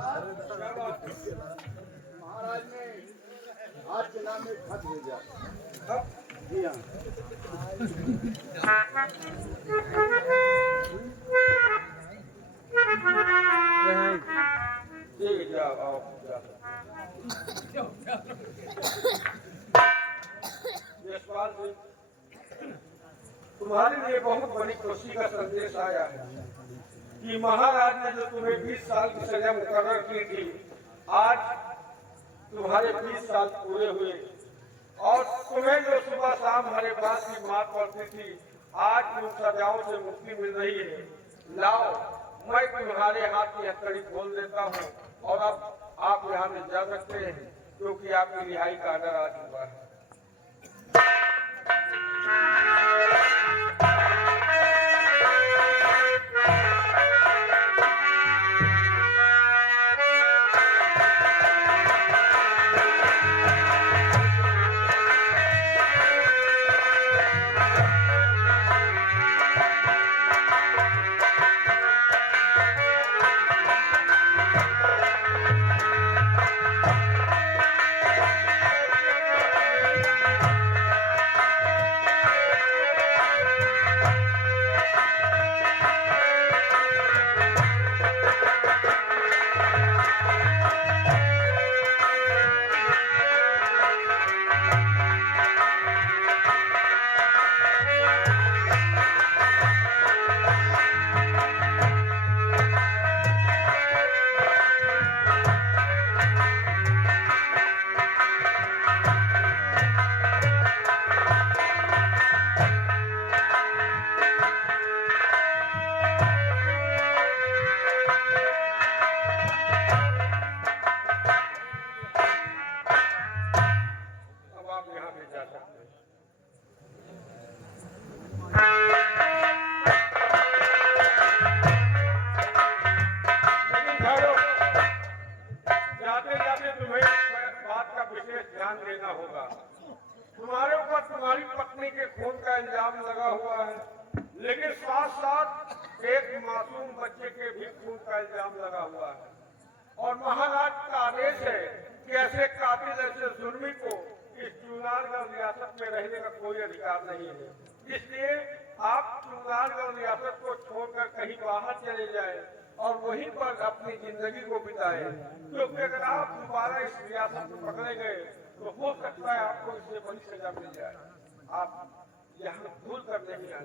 महाराज ने आपके नाम में खत भेजा। जी हाँ। ठीक है, आओ। यशपाल जी, तुम्हारे लिए बहुत बड़ी खुशी का संदेश आया है कि महाराज ने जो तुम्हें 20 साल की सजा मुकर्रर की थी, आज तुम्हारे 20 साल पूरे हुए और तुम्हें जो सुबह शाम हमारे बात की मार पड़ती थी, आज उन सजाओं से मुक्ति मिल रही है। लाओ, मैं तुम्हारे हाथ की हथकड़ी खोल देता हूँ और अब आप यहाँ से जा सकते हैं, क्योंकि आपकी रिहाई का ऑर्डर आ चुका है। तुम्हारे ऊपर तुम्हारी पत्नी के खून का इल्जाम लगा हुआ है, लेकिन साथ साथ एक मासूम बच्चे के भी खून का इल्जाम लगा हुआ है और महाराज का आदेश है कि ऐसे कातिल, ऐसे जुर्मी को इस चुनारगढ़ रियासत में रहने का कोई अधिकार नहीं है। इसलिए आप चुनारगढ़ रियासत को छोड़कर कहीं बाहर चले जाएं और वहीं पर अपनी जिंदगी को बिताएं, क्योंकि अगर आप दोबारा इस रियासत में पकड़े गए तो हो सकता है आपको इससे बड़ी सजा मिल जाए। आप यहाँ भूल कर नहीं आए।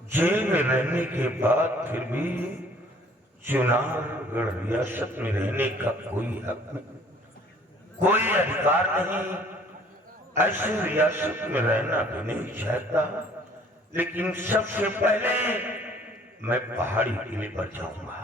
जेल में रहने के बाद फिर भी चुनारगढ़ रियासत में रहने का कोई हक नहीं, कोई अधिकार नहीं। ऐसी रियासत में रहना भी नहीं चाहता, लेकिन सबसे पहले मैं पहाड़ी किले पर जाऊंगा।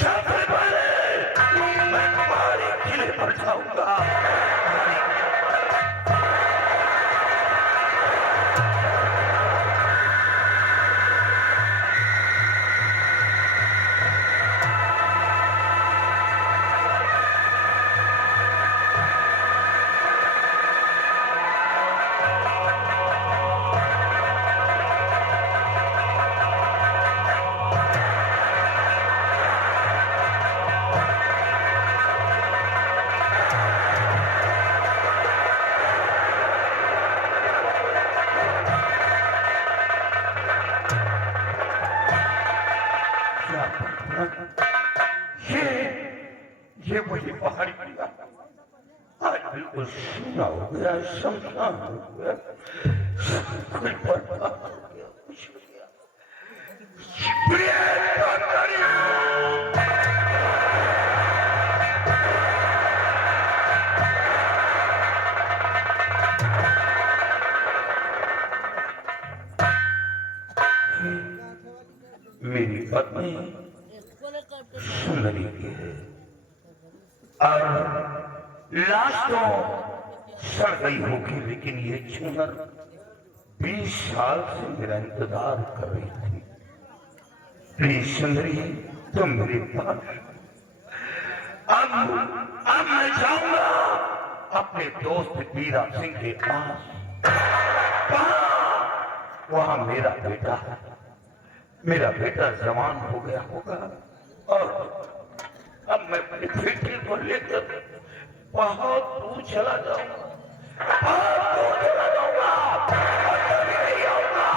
सबसे पहले मैं पहाड़ी किले पर जाऊंगा। ये वही पहाड़ी किला आज बिल्कुल सूना हो गया, शमशान हो गया, कोई बर्बाद हो गया, कुछ हो गया। मेरी पत्नी सुंदरी की है और लाश तो सड़ गई होगी, लेकिन ये चुनर 20 साल से मेरा इंतजार कर रही थी। प्लीज सुंदरी, तुम मेरे पास। अब मैं जाऊंगा अपने दोस्त बीरा सिंह के पास। वहां मेरा बेटा है, मेरा बेटा जवान हो गया होगा और अब मैं अपने बेटे को लेकर बहुत दूर चला जाऊंगा, बहुत दूर चला जाऊंगा और कभी नहीं आऊंगा।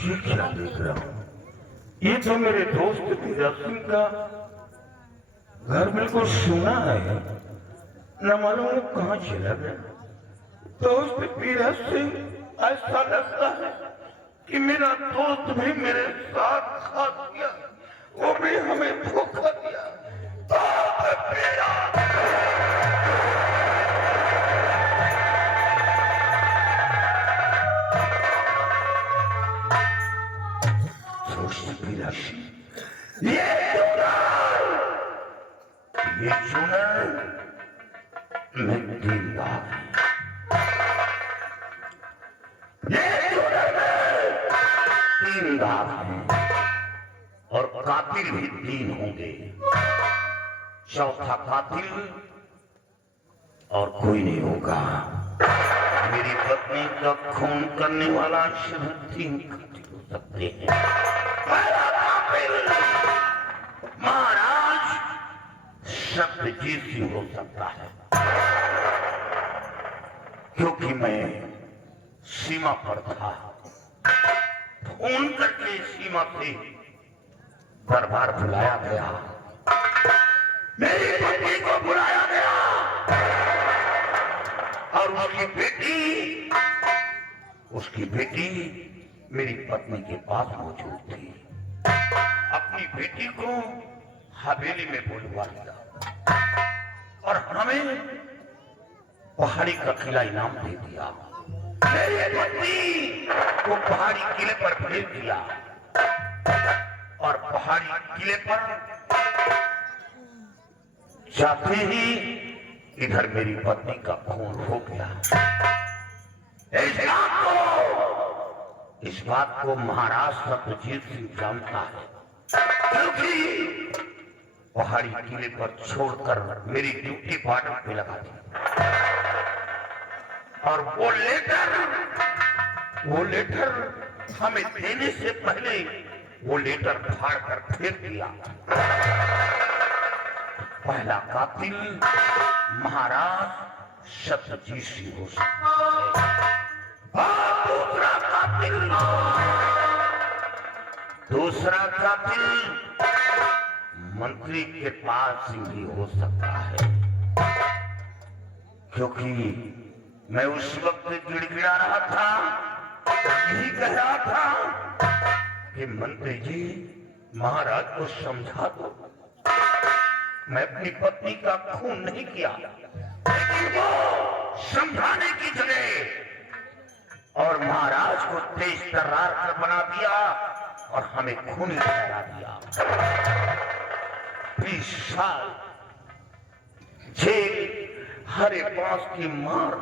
ये क्या देख रहा हूं? ये तो मेरे दोस्त बीरा सिंह का घर बिल्कुल सुना है, न मालूम वो कहाँ चला गया। दोस्त बीरा सिंह, ऐसा लगता है कि मेरा दोस्त भी मेरे साथ साथ दिया, वो भी हमें धोखा दिया। दोस्त बीरा, ये चुनर में दीनदार, ये चुनर में दीनदार है और कातिल भी 3 होंगे। चौथा कातिल और कोई नहीं होगा। मेरी पत्नी का खून करने वाला सिर्फ 3 कातिल हो सकते हैं। महाराज सत्यजीत सिंह हो सकता है, क्योंकि मैं सीमा पर था। फोन करके सीमा से दरबार बुलाया गया, मेरी पत्नी को बुलाया गया और उसकी बेटी मेरी पत्नी के पास मौजूद थी। अपनी बेटी को हवेली में बुलवा लिया और हमें पहाड़ी का किला इनाम दे दिया। मेरी पत्नी को पहाड़ी किले पर भेज दिया और पहाड़ी किले पर जाते ही इधर मेरी पत्नी का खून हो गया। इस बात को महाराज सत्यजीत सिंह जानता है, क्योंकि पहाड़ी किले पर छोड़कर मेरी ड्यूटी बॉर्डर पे लगा दी और वो लेटर हमें देने से पहले वो लेटर फाड़ कर फेंक दिया। पहला कातिल महाराज सत्यजीत सिंह हो सकता है और दूसरा कातिल मंत्री कृपाल सिंह भी हो सकता है, क्योंकि मैं उस वक्त गिड़गिड़ा रहा था, यही कह रहा था कि मंत्री जी महाराज को समझा दो, मैं अपनी पत्नी का खून नहीं किया। लेकिन वो समझाने की जगह और महाराज को तेज तर्रार कर बना दिया और हमें खूनी ठहरा दिया। 20 साल जेल, हरे बांस की मार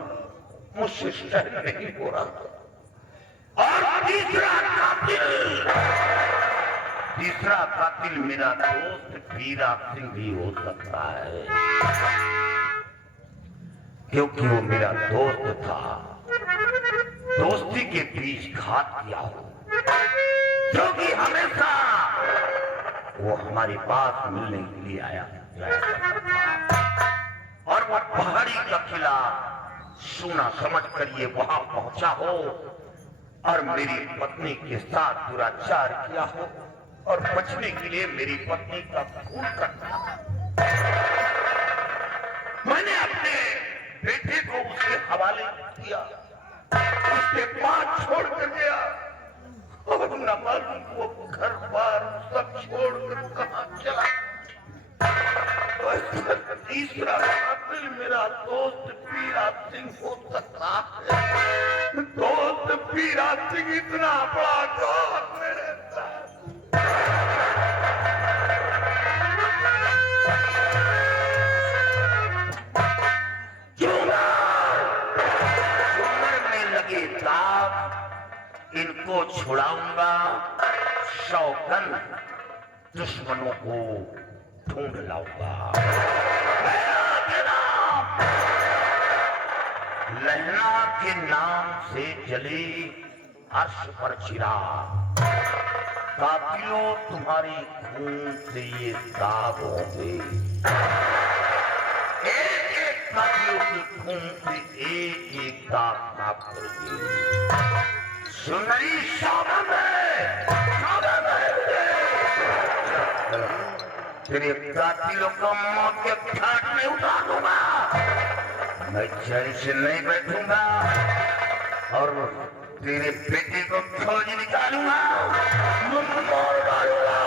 मुझसे सहन नहीं हो रहा था। और तीसरा कातिल मेरा दोस्त बीरा सिंह भी हो सकता है, क्योंकि वो मेरा दोस्त था। दोस्ती के बीच घात किया हो, क्योंकि हमेशा वो हमारे पास मिलने के लिए आया और वो पहाड़ी का किला सुना समझ कर ये वहां पहुंचा हो और मेरी पत्नी के साथ दुराचार किया हो और बचने के लिए मेरी पत्नी का खून करना। मैंने अपने बेटे को उसके हवाले दिया, उसके पांव छोड़ कर गया और न मालूम वो घर बार सब छोड़कर कहां चला। तीसरा कातिल मेरा दोस्त पीरा सिंह हो सकता है। दोस्त पीरा सिंह इतना बड़ा दोस्त मेरे साथ। इनको छुड़ाऊंगा, शौकन दुश्मनों को ढूंढ लाऊंगा। लहना के नाम से जली अर्श पर चिराग, कातिलों तुम्हारी खून से ये दाग होंगे। एक एक कातिलों की खून से एक एक दाग साफ करोगे। सुनरी सावधान है, सावधान है। तेरे कातिलों को मौत के घाट में उतार दूंगा। मैं चैन से नहीं बैठूंगा और तेरे बेटे को खोज निकालूंगा, मार डालूंगा।